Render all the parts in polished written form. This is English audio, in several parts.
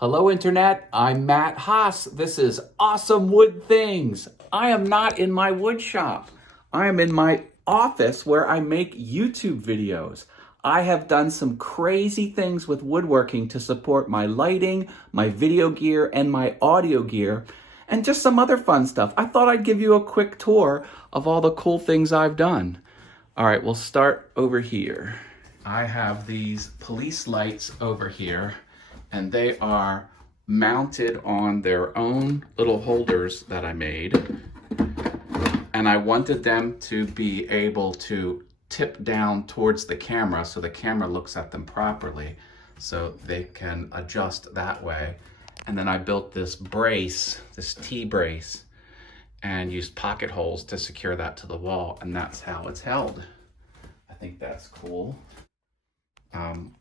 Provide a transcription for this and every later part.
Hello, Internet. I'm Matt Haas. This is Awesome Wood Things. I am not in my wood shop. I am in my office where I make YouTube videos. I have done some crazy things with woodworking to support my lighting, my video gear, and my audio gear, and just some other fun stuff. I thought I'd give you a quick tour of all the cool things I've done. All right, we'll start over here. I have these police lights over here, and they are mounted on their own little holders that I made. And I wanted them to be able to tip down towards the camera so the camera looks at them properly, so they can adjust that way. And then I built this brace, this T-brace, and used pocket holes to secure that to the wall, and that's how it's held. I think that's cool.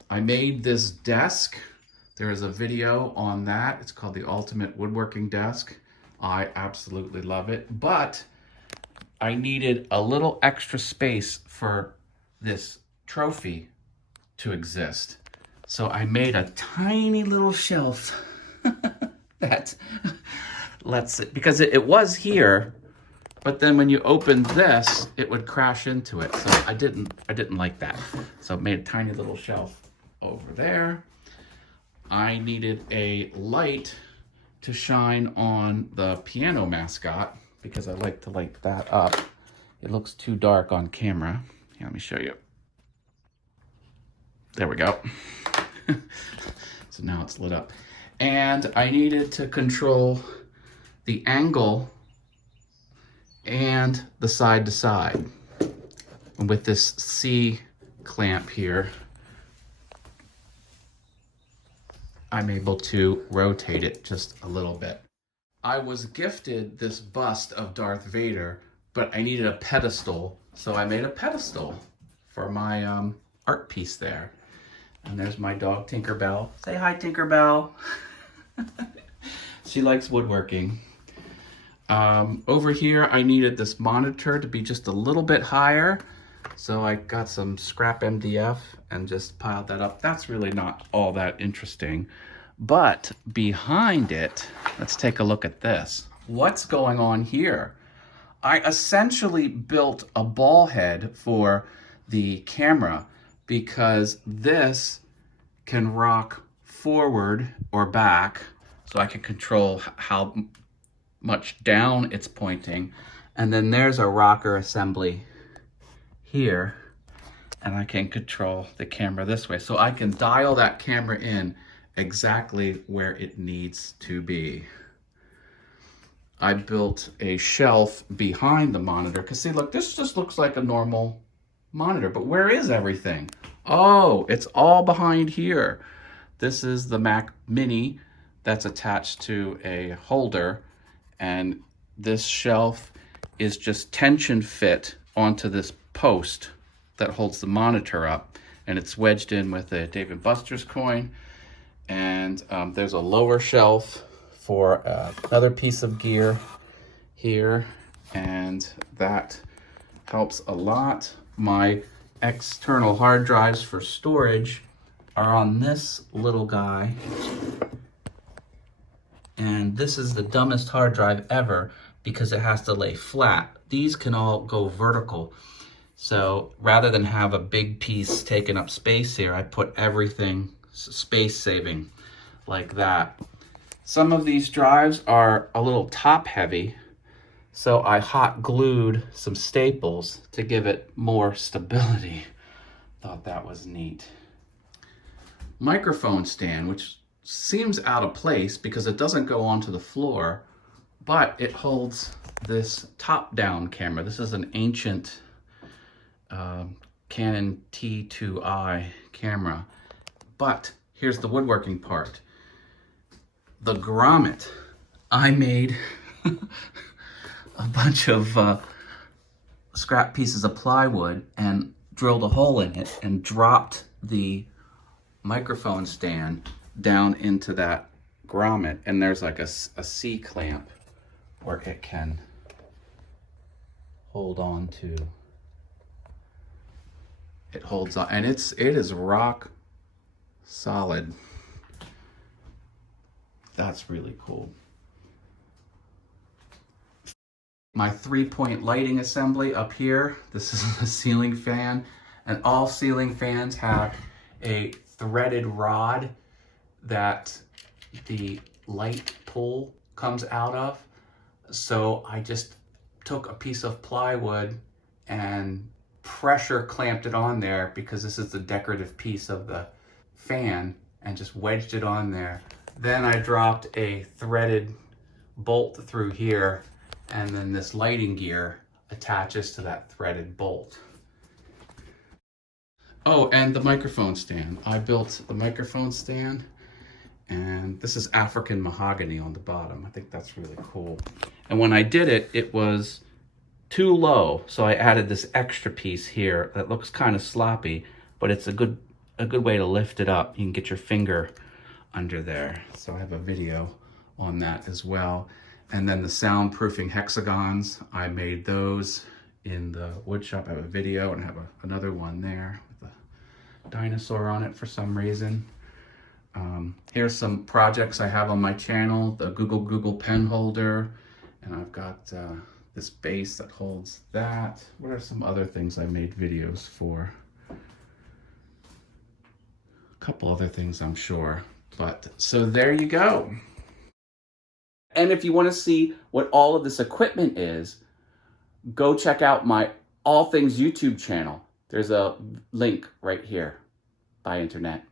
I made this desk. There is a video on that. It's called the Ultimate Woodworking Desk. I absolutely love it, but I needed a little extra space for this trophy to exist. So I made a tiny little shelf that lets it, because it was here, but then when you opened this, it would crash into it. So I didn't like that. So I made a tiny little shelf over there. I needed a light to shine on the piano mascot because I like to light that up. It looks too dark on camera. Here, let me show you. There we go. So now it's lit up. And I needed to control the angle and the side to side. And with this C clamp here, I'm able to rotate it just a little bit. I was gifted this bust of Darth Vader, but I needed a pedestal, so I made a pedestal for my art piece there. And there's my dog, Tinkerbell. Say hi, Tinkerbell. She likes woodworking. Over here, I needed this monitor to be just a little bit higher, so I got some scrap MDF and just piled that up. That's really not all that interesting. But behind it, let's take a look at this. What's going on here? I essentially built a ball head for the camera because this can rock forward or back, so I can control how much down it's pointing. And then there's a rocker assembly here, and I can control the camera this way. So I can dial that camera in exactly where it needs to be. I built a shelf behind the monitor, because see, look, this just looks like a normal monitor, but where is everything? Oh, it's all behind here. This is the Mac Mini that's attached to a holder, and this shelf is just tension fit onto this post that holds the monitor up, and it's wedged in with a Dave & Buster's coin. And there's a lower shelf for another piece of gear here, and that helps a lot. My external hard drives for storage are on this little guy, and this is the dumbest hard drive ever because it has to lay flat. These can all go vertical. So rather than have a big piece taking up space here, I put everything space saving like that. Some of these drives are a little top heavy, so I hot glued some staples to give it more stability. Thought that was neat. Microphone stand, which seems out of place because it doesn't go onto the floor, but it holds this top-down camera. This is an ancient Canon T2i camera. But here's the woodworking part. The grommet. I made a bunch of scrap pieces of plywood and drilled a hole in it and dropped the microphone stand down into that grommet. And there's like a C clamp where it can hold on to. It holds on, and it is rock solid. That's really cool. My 3-point lighting assembly up here. This is the ceiling fan, and all ceiling fans have a threaded rod that the light pull comes out of. So I just took a piece of plywood and pressure clamped it on there, because this is the decorative piece of the fan, and just wedged it on there. Then I dropped a threaded bolt through here, and then this lighting gear attaches to that threaded bolt. Oh, and the microphone stand. I built the microphone stand, and this is African mahogany on the bottom. I think that's really cool. And when I did it, it was too low, so I added this extra piece here that looks kind of sloppy, but it's a good way to lift it up. You can get your finger under there. So I have a video on that as well. And then the soundproofing hexagons, I made those in the wood shop. I have a video, and I have another one there with a dinosaur on it for some reason. Here's some projects I have on my channel, the Google pen holder, and I've got this base that holds that. What are some other things I made videos for? A couple other things, I'm sure. But so there you go. And if you want to see what all of this equipment is, go check out my All Things YouTube channel. There's a link right here by internet.